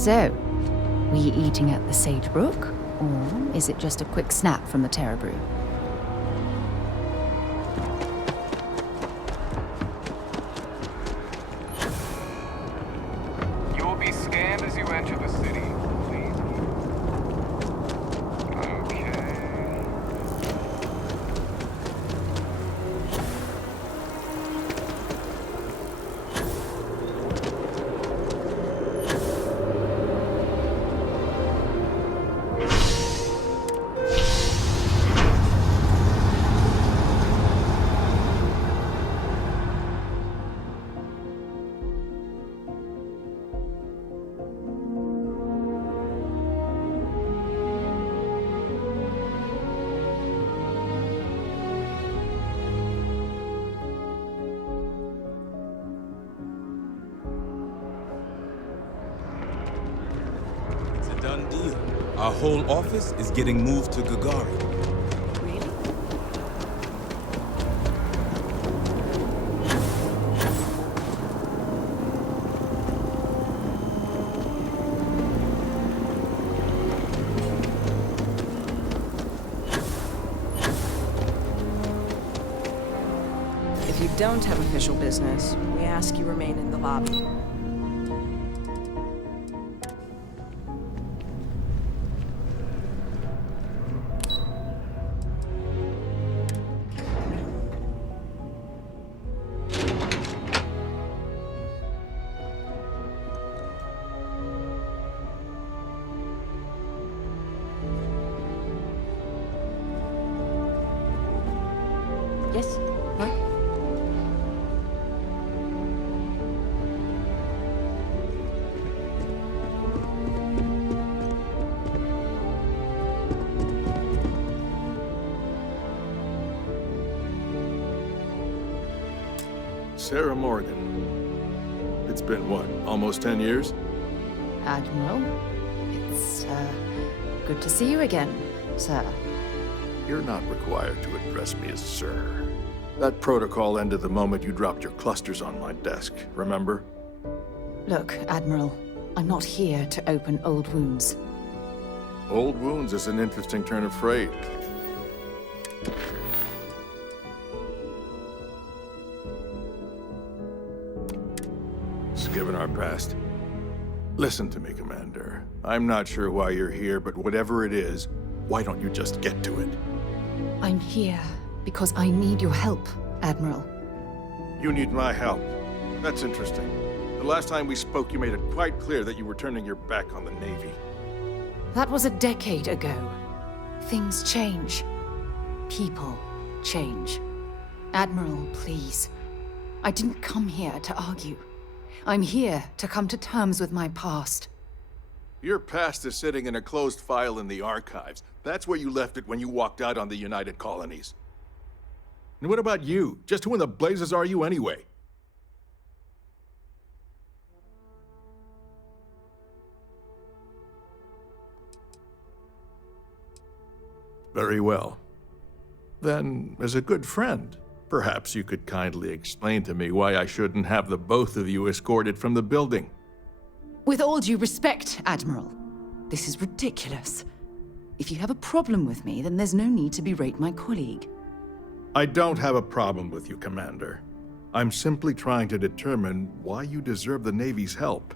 So, were you eating at the Sagebrook, or is it just a quick snap from the Terror Brew? You will be scanned as you enter the city. Please. Okay. Done deal. Our whole office is getting moved to Gagari. Really? If you don't have official business, we ask you remain in the lobby. Yes? What? Sarah Morgan. It's been what, almost 10 years? Admiral, it's, good to see you again, sir. You're not required to address me as sir. That protocol ended the moment you dropped your clusters on my desk, remember? Look, Admiral, I'm not here to open old wounds. Old wounds is an interesting turn of phrase. Given our past. Listen to me, Commander. I'm not sure why you're here, but whatever it is, why don't you just get to it? I'm here because I need your help, Admiral. You need my help. That's interesting. The last time we spoke, you made it quite clear that you were turning your back on the Navy. That was a decade ago. Things change. People change. Admiral, please. I didn't come here to argue. I'm here to come to terms with my past. Your past is sitting in a closed file in the archives. That's where you left it when you walked out on the United Colonies. And what about you? Just who in the blazes are you anyway? Very well. Then, as a good friend, perhaps you could kindly explain to me why I shouldn't have the both of you escorted from the building. With all due respect, Admiral, this is ridiculous. If you have a problem with me, then there's no need to berate my colleague. I don't have a problem with you, Commander. I'm simply trying to determine why you deserve the Navy's help.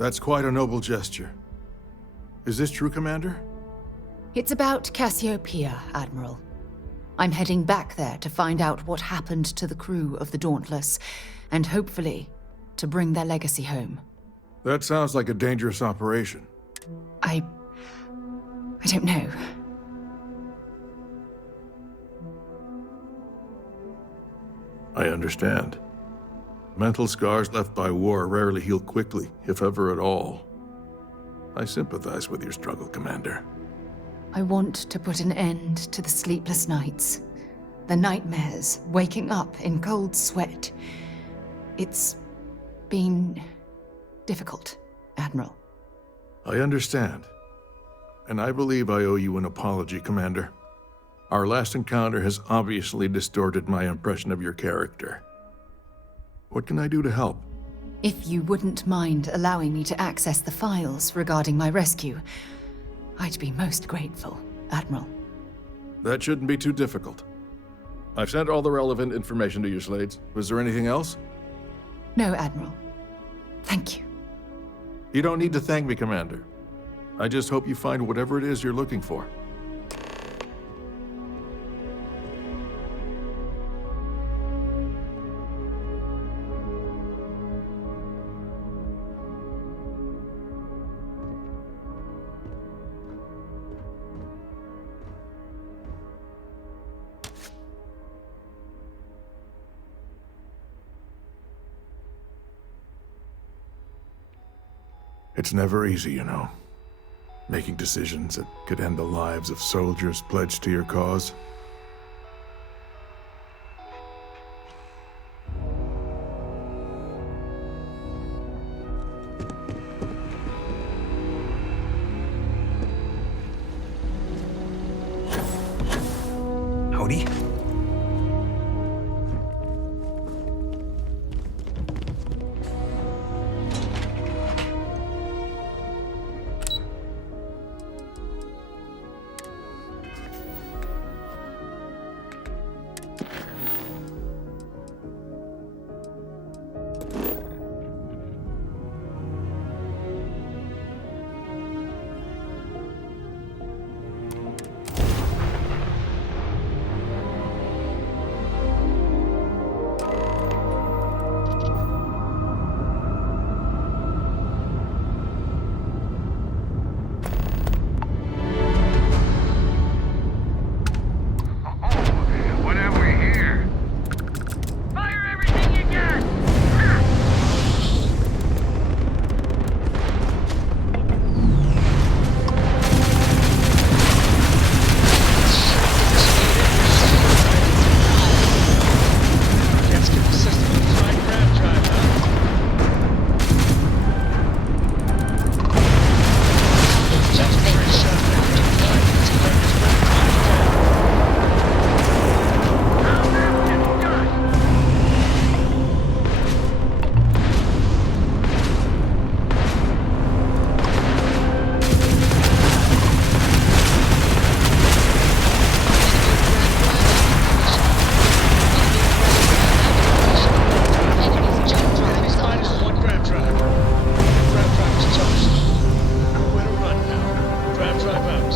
That's quite a noble gesture. Is this true, Commander? It's about Cassiopeia, Admiral. I'm heading back there to find out what happened to the crew of the Dauntless, and hopefully, to bring their legacy home. That sounds like a dangerous operation. I don't know. I understand. Mental scars left by war rarely heal quickly, if ever at all. I sympathize with your struggle, Commander. I want to put an end to the sleepless nights, the nightmares, waking up in cold sweat. It's been difficult, Admiral. I understand. And I believe I owe you an apology, Commander. Our last encounter has obviously distorted my impression of your character. What can I do to help? If you wouldn't mind allowing me to access the files regarding my rescue, I'd be most grateful, Admiral. That shouldn't be too difficult. I've sent all the relevant information to you, Slades. Was there anything else? No, Admiral. Thank you. You don't need to thank me, Commander. I just hope you find whatever it is you're looking for. It's never easy, you know. Making decisions that could end the lives of soldiers pledged to your cause. Howdy. What have we here? Fire everything you got! Can't skip the system with a fine grab drive, huh? That's a great shot there. It's a great grab drive. Minus one grab drive. Grab drive is toast. Nowhere to run now. Grab drive out.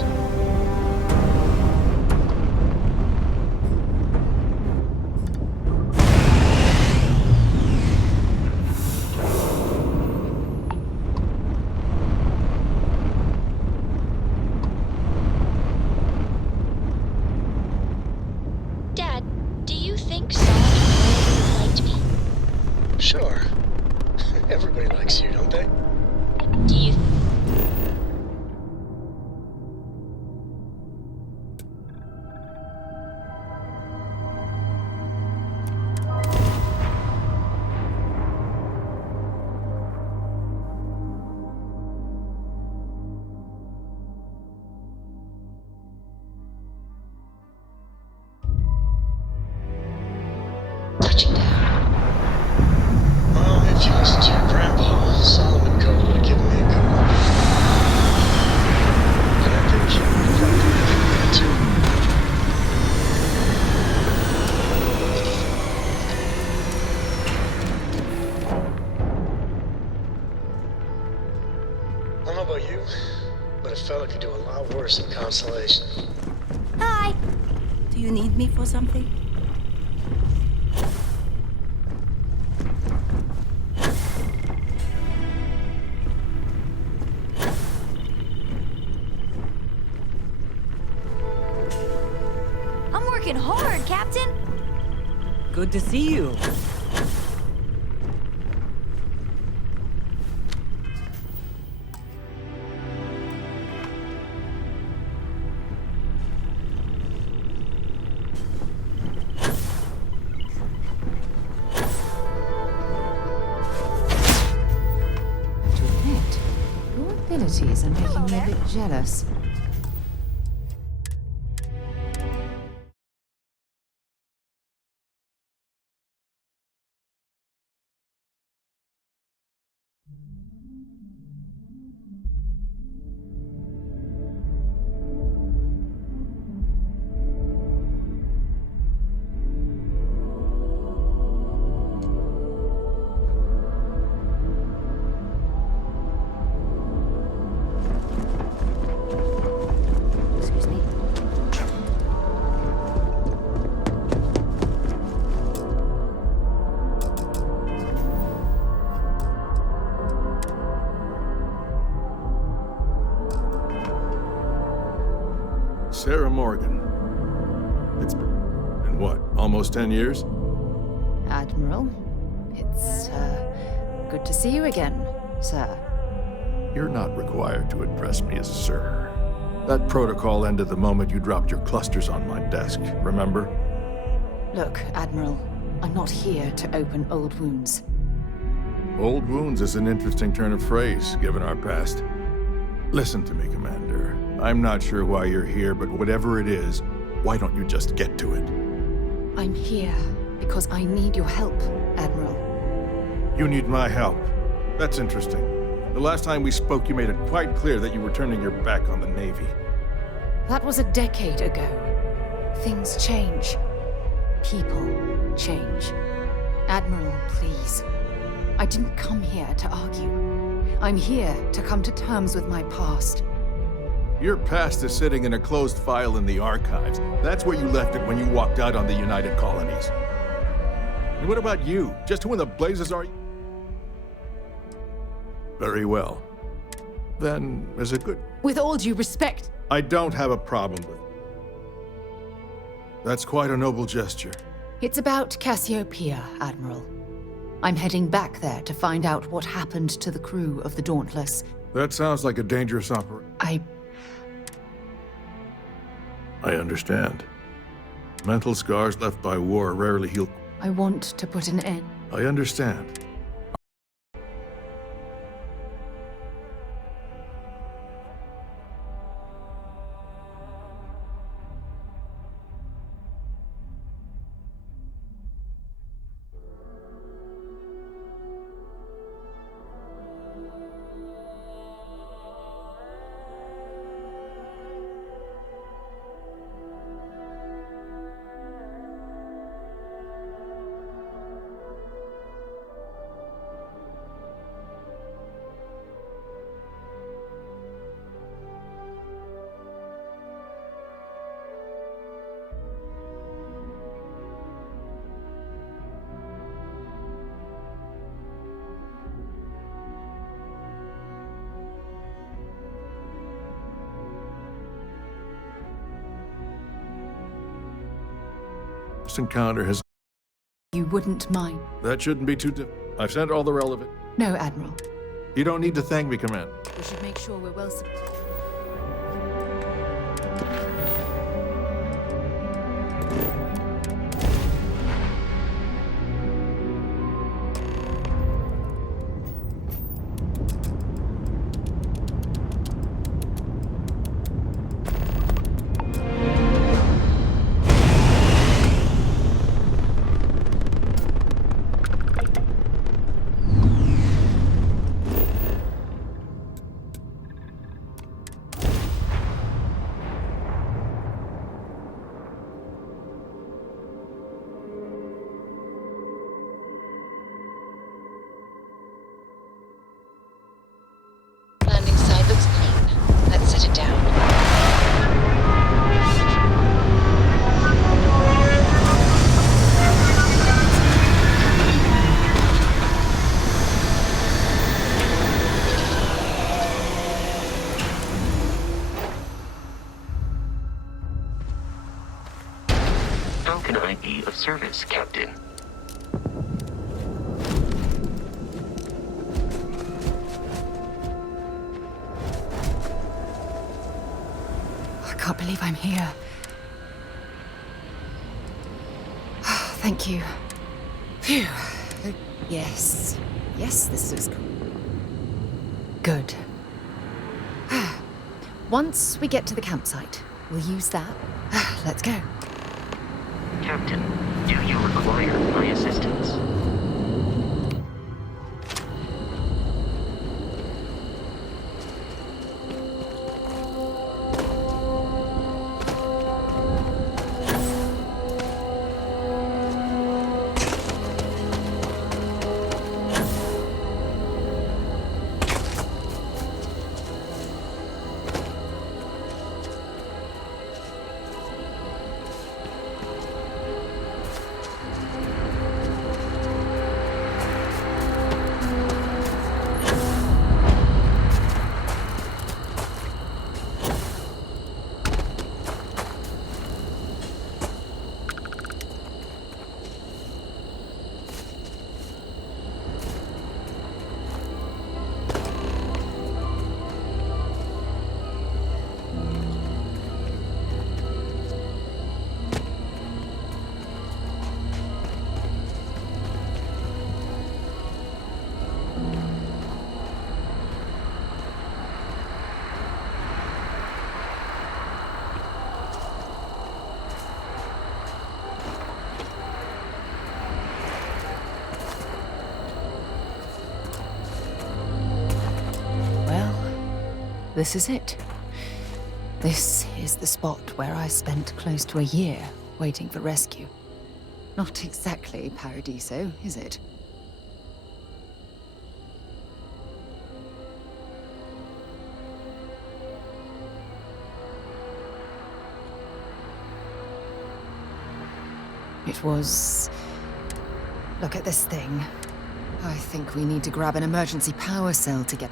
Dad, do you think someone liked me? Sure. Everybody likes you, don't they? Do you touching down? Well, if you listen to your grandpa, Solomon Cole would have given me a good one. And I think you would probably give me that too. I don't know about you, but it felt like you do a lot worse in Constellation. Hi! Do you need me for something? I'm working hard, Captain! Good to see you. To admit, your abilities are making me a bit jealous. Excuse me. Sarah Morgan. It's been what, almost 10 years? Admiral, it's, good to see you again, sir. You're not required to address me as sir. That protocol ended the moment you dropped your clusters on my desk, remember? Look, Admiral, I'm not here to open old wounds. Old wounds is an interesting turn of phrase, given our past. Listen to me, Commander. I'm not sure why you're here, but whatever it is, why don't you just get to it? I'm here because I need your help, Admiral. You need my help. That's interesting. The last time we spoke, you made it quite clear that you were turning your back on the Navy. That was a decade ago. Things change. People change. Admiral, please. I didn't come here to argue. I'm here to come to terms with my past. Your past is sitting in a closed file in the archives. That's where you left it when you walked out on the United Colonies. And what about you? Just who in the blazes are you? Very well. Then, as a good... With all due respect, I don't have a problem with it. That's quite a noble gesture. it's about Cassiopeia, Admiral. I'm heading back there to find out what happened to the crew of the Dauntless. That sounds like a dangerous operation. I understand. Mental scars left by war rarely heal. I want to put an end. I understand. This encounter has... You wouldn't mind. That shouldn't be too I've sent all the relevant... No, Admiral. You don't need to thank me, Commander. We should make sure we're well supported. be of service, Captain. I can't believe I'm here. Thank you. Phew. Yes. Yes, this is good. Once we get to the campsite, we'll use that. Let's go. Captain, do you require my assistance? This is it. This is the spot where I spent close to a year waiting for rescue. Not exactly Paradiso, is it? It was... Look at this thing. I think we need to grab an emergency power cell to get...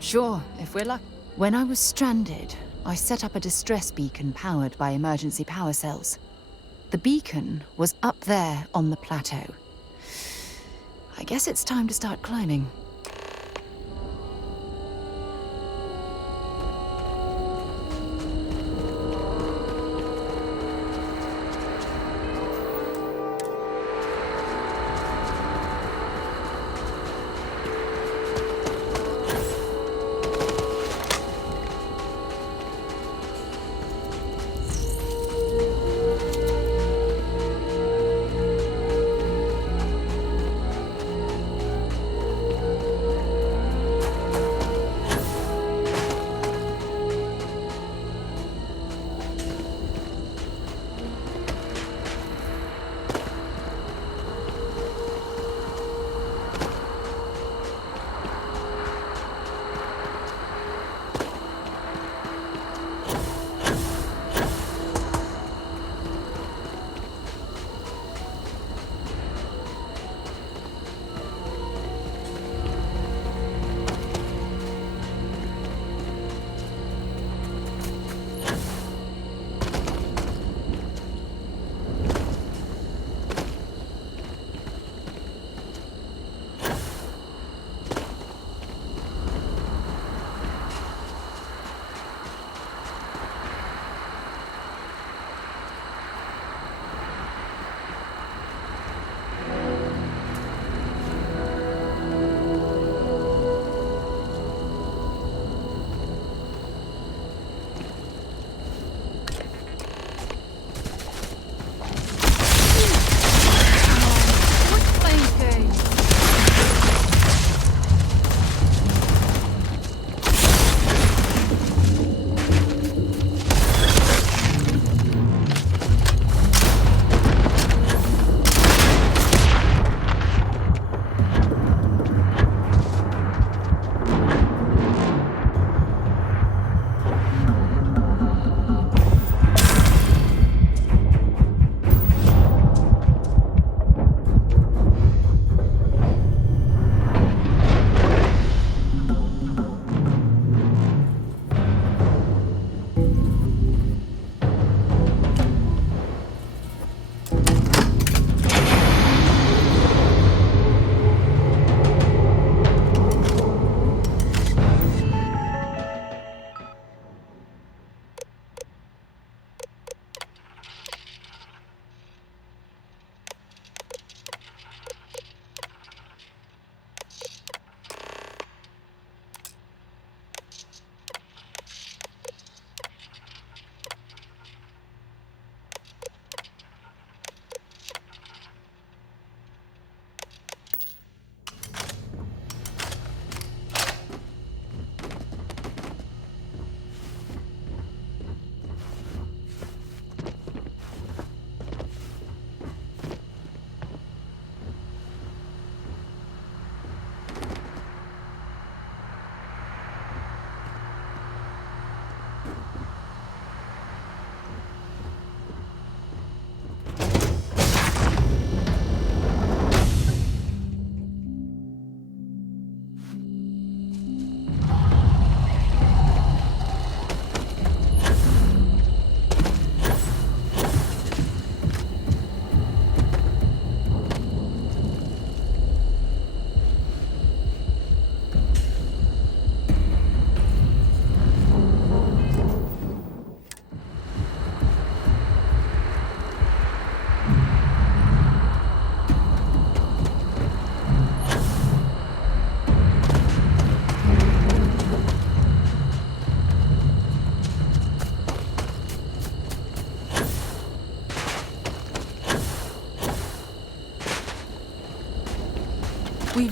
Sure, if we're lucky. When I was stranded, I set up a distress beacon powered by emergency power cells. The beacon was up there on the plateau. I guess it's time to start climbing.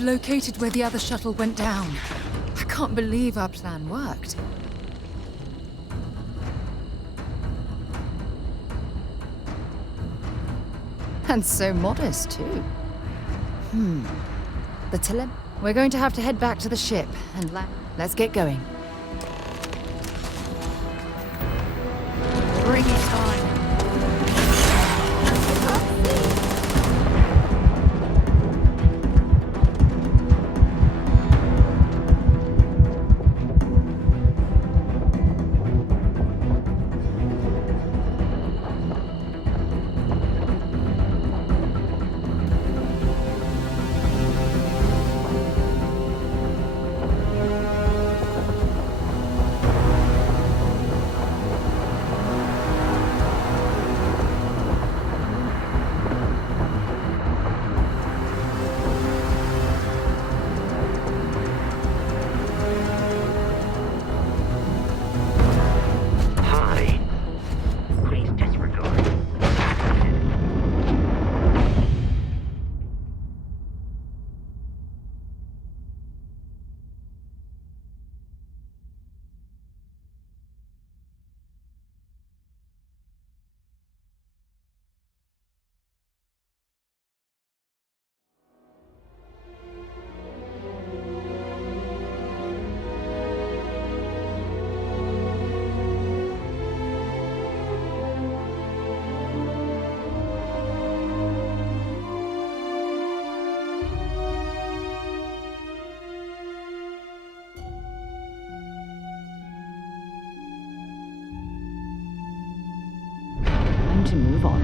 We've located where the other shuttle went down. I can't believe our plan worked. And so modest, too. The tele... We're going to have to head back to the ship and let's get going. Bring it on. To move on.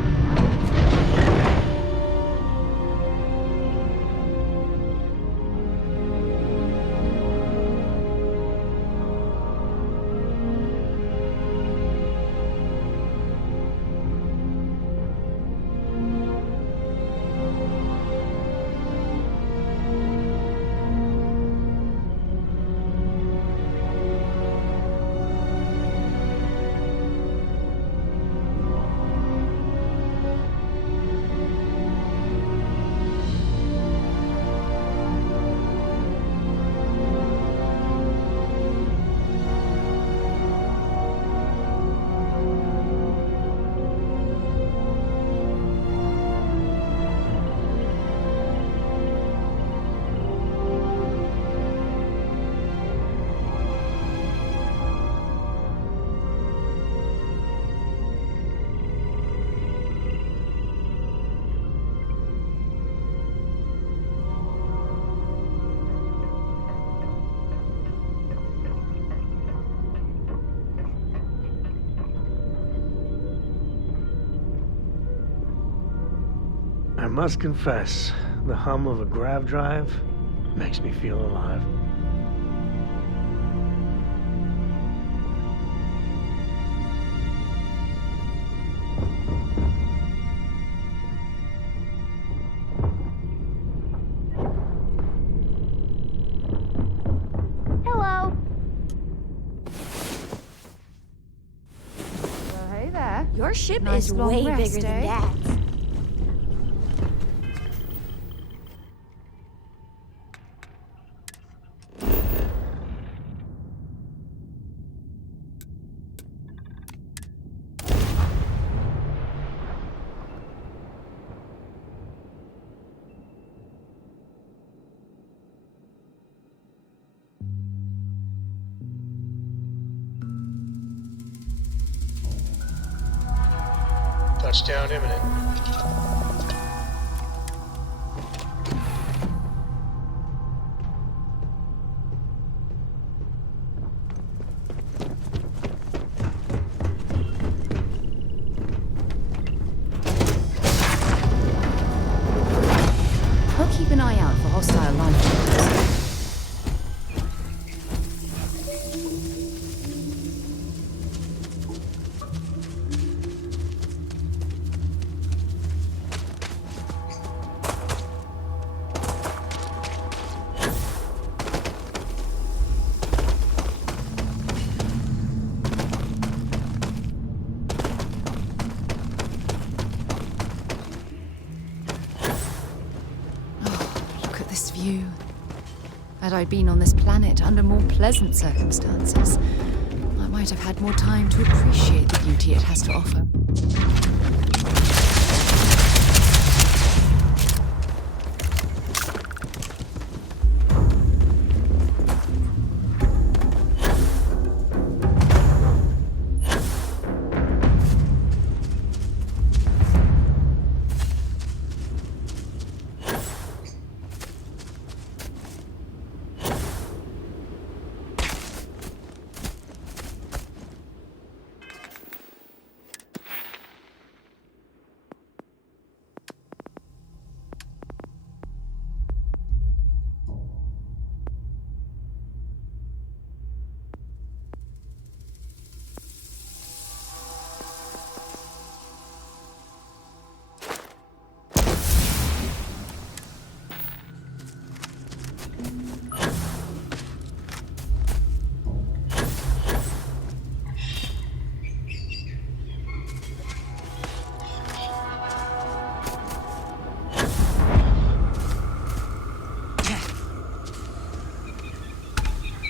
I must confess, the hum of a grav drive makes me feel alive. Hello. Well, hey there. Your ship Nice is long way rest, bigger eh? than that. Touchdown imminent. I'll keep an eye out for hostile life forms. Had I been on this planet under more pleasant circumstances, I might have had more time to appreciate the beauty it has to offer.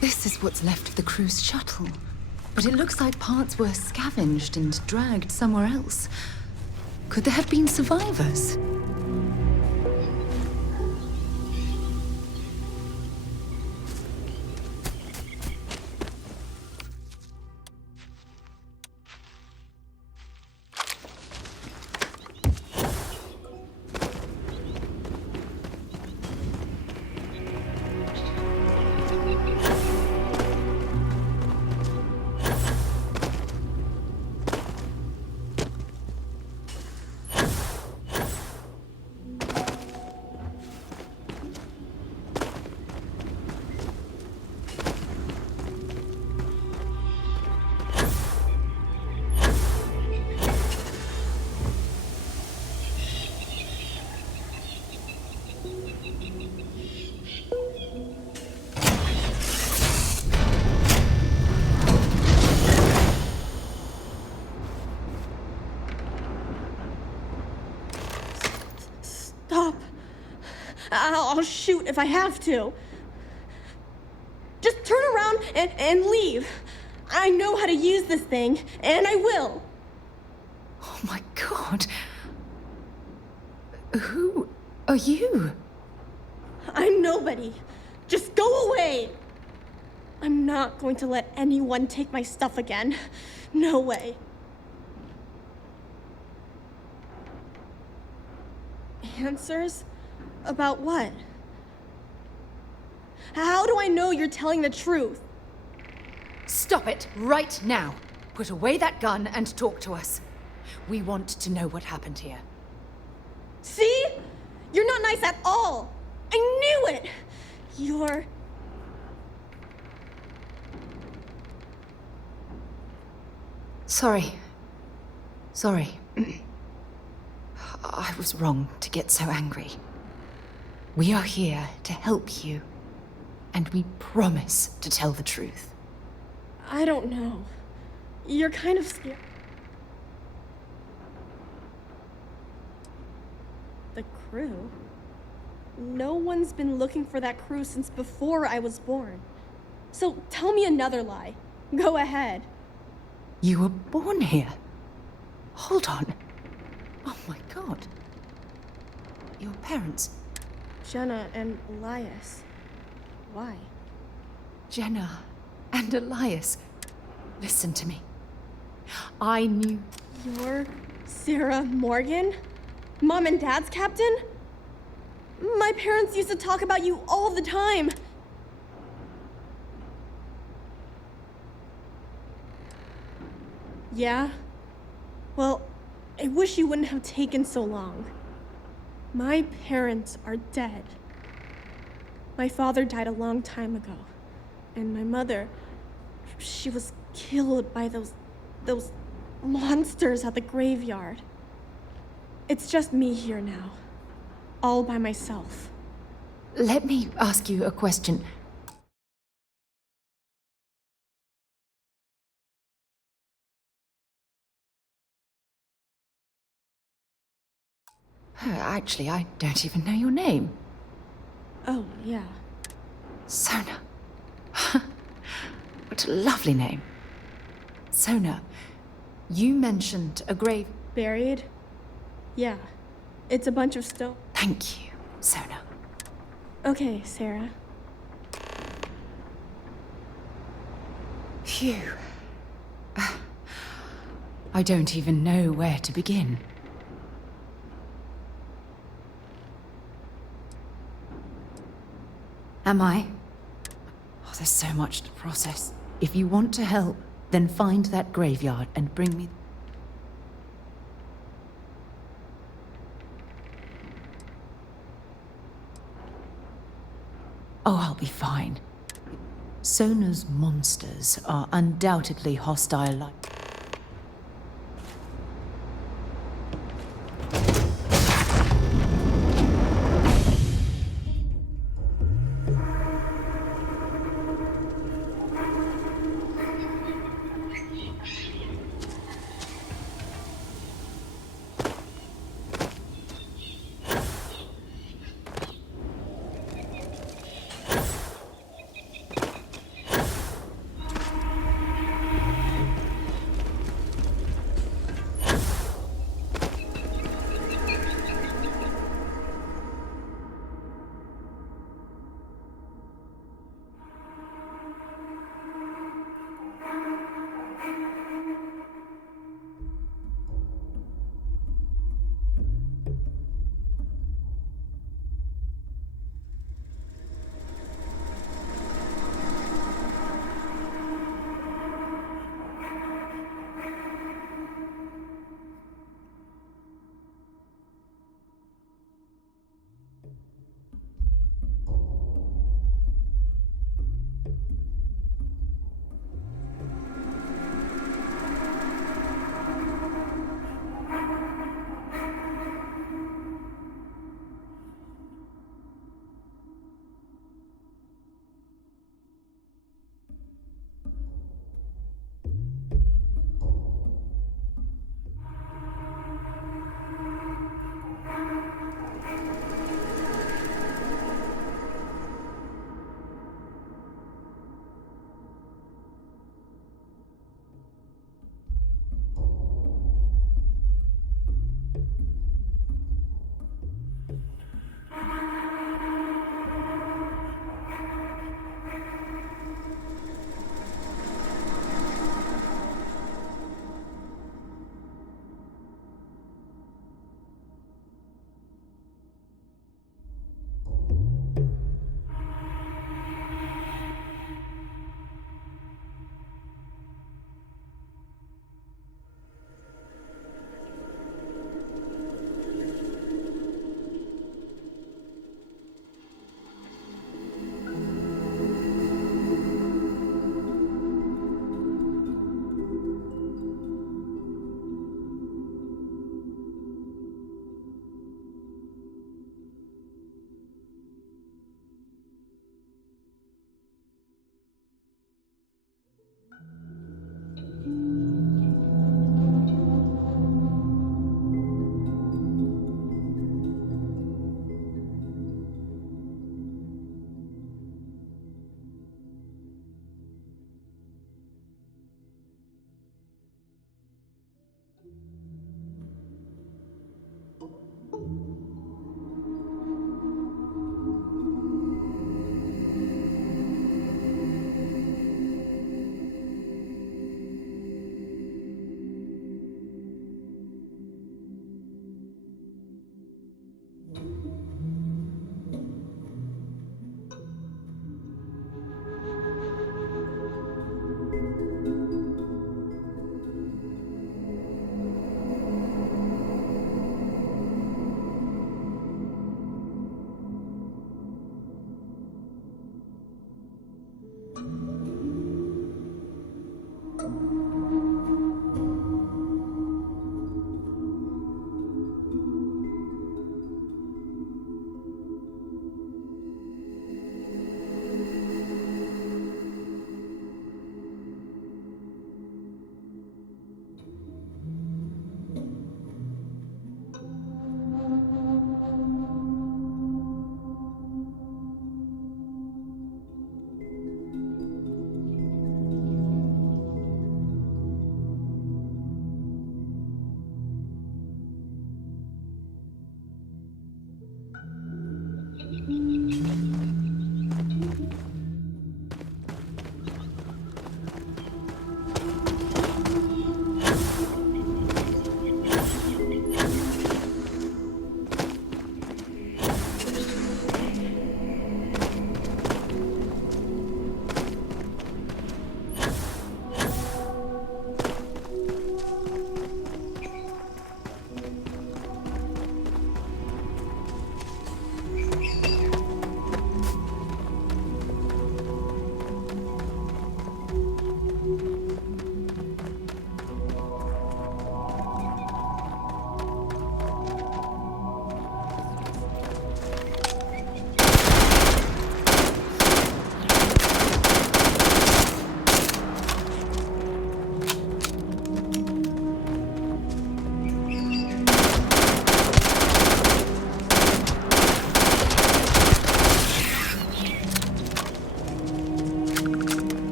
This is what's left of the cruise shuttle. But it looks like parts were scavenged and dragged somewhere else. Could there have been survivors? Stop. I'll shoot if I have to. Just turn around and leave. I know how to use this thing, and I will. Oh my God. Who are you? I'm nobody. Just go away. I'm not going to let anyone take my stuff again. No way. Answers? About what? How do I know you're telling the truth? Stop it right now. Put away that gun and talk to us. We want to know what happened here. See? You're not nice at all. I knew it. You're... Sorry. I was wrong to get so angry. We are here to help you, and we promise to tell the truth. I don't know. You're kind of scared. The crew? No one's been looking for that crew since before I was born. So tell me another lie. Go ahead. You were born here? Hold on. Oh my God. Your parents? Jenna and Elias. Why? Jenna and Elias. Listen to me. I knew... You're Sarah Morgan? Mom and Dad's captain? My parents used to talk about you all the time. Yeah? Well, I wish you wouldn't have taken so long. My parents are dead. My father died a long time ago. And my mother, she was killed by those monsters at the graveyard. It's just me here now. All by myself. Let me ask you a question. Actually, I don't even know your name. Oh, yeah. Sona. What a lovely name. Sona, you mentioned a grave... Buried? Yeah. It's a bunch of stone. Thank you, Sona. Okay, Sarah. Phew. I don't even know where to begin. Am I? Oh, there's so much to process. If you want to help, then find that graveyard and bring me... Oh, I'll be fine. Sona's monsters are undoubtedly hostile like...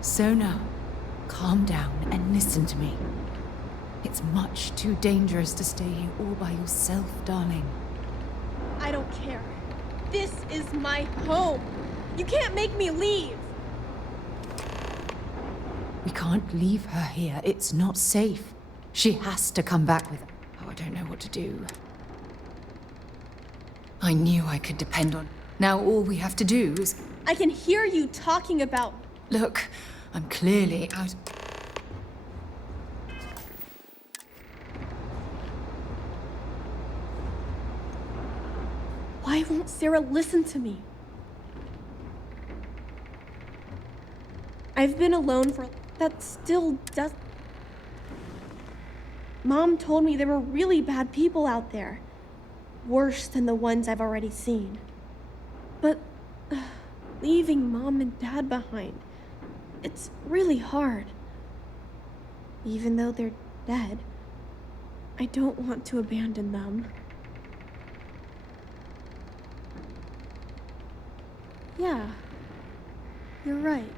Sona, calm down and listen to me. It's much too dangerous to stay here all by yourself, darling. I don't care. This is my home. You can't make me leave. We can't leave her here. It's not safe. She has to come back with... Oh, I don't know what to do. I knew I could depend on... Now all we have to do is... I can hear you talking about... Look, I'm clearly out... Why won't Sarah listen to me? I've been alone for... That still does... Mom told me there were really bad people out there. Worse than the ones I've already seen. But... leaving Mom and Dad behind... It's really hard. Even though they're dead, I don't want to abandon them. Yeah, you're right.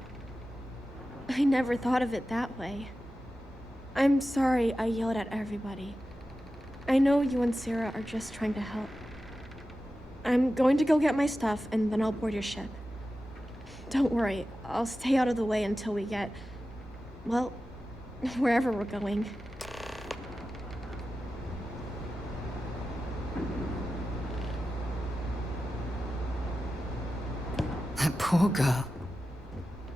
I never thought of it that way. I'm sorry I yelled at everybody. I know you and Sarah are just trying to help. I'm going to go get my stuff and then I'll board your ship. Don't worry, I'll stay out of the way until we get, well, wherever we're going. That poor girl.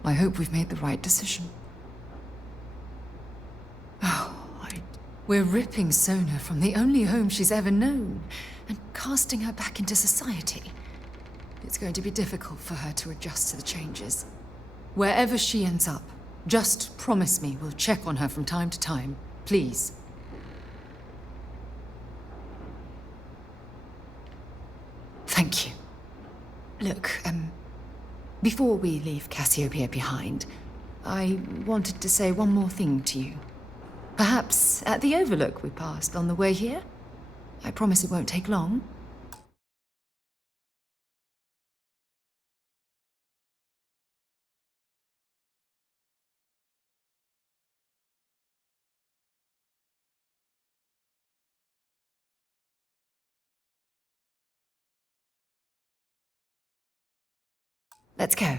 I hope we've made the right decision. We're ripping Sona from the only home she's ever known and casting her back into society. It's going to be difficult for her to adjust to the changes. Wherever she ends up, just promise me we'll check on her from time to time, please. Thank you. Look, before we leave Cassiopeia behind, I wanted to say one more thing to you. Perhaps at the overlook we passed on the way here? I promise it won't take long. Let's go.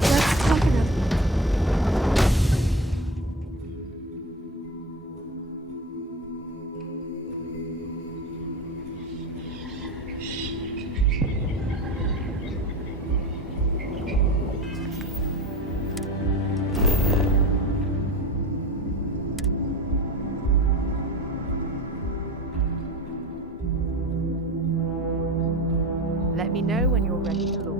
Let's talk about it. Let me know when you're ready to launch.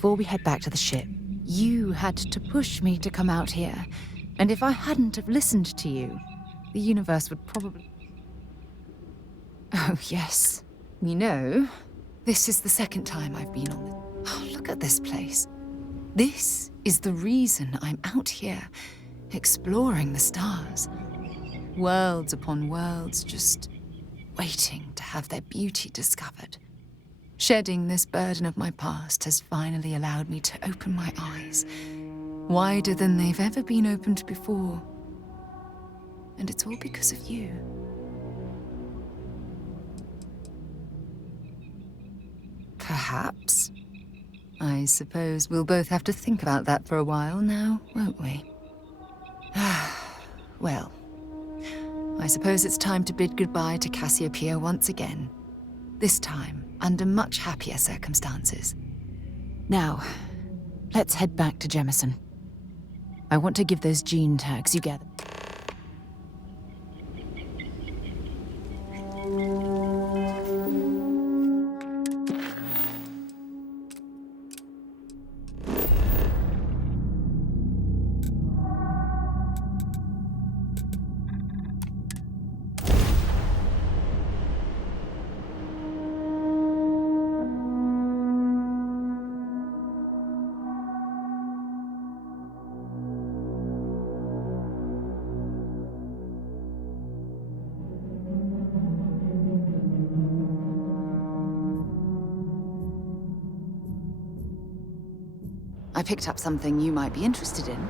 before we head back to the ship. You had to push me to come out here, and if I hadn't have listened to you, the universe would probably... Oh, yes. You know, this is the second time I've been on the... Oh, look at this place. This is the reason I'm out here, exploring the stars. Worlds upon worlds, just waiting to have their beauty discovered. Shedding this burden of my past has finally allowed me to open my eyes, wider than they've ever been opened before. And it's all because of you. Perhaps. I suppose we'll both have to think about that for a while now, won't we? Well, I suppose it's time to bid goodbye to Cassiopeia once again. This time, under much happier circumstances. Now, let's head back to Jemison. I want to give those gene tags you gathered. I picked up something you might be interested in.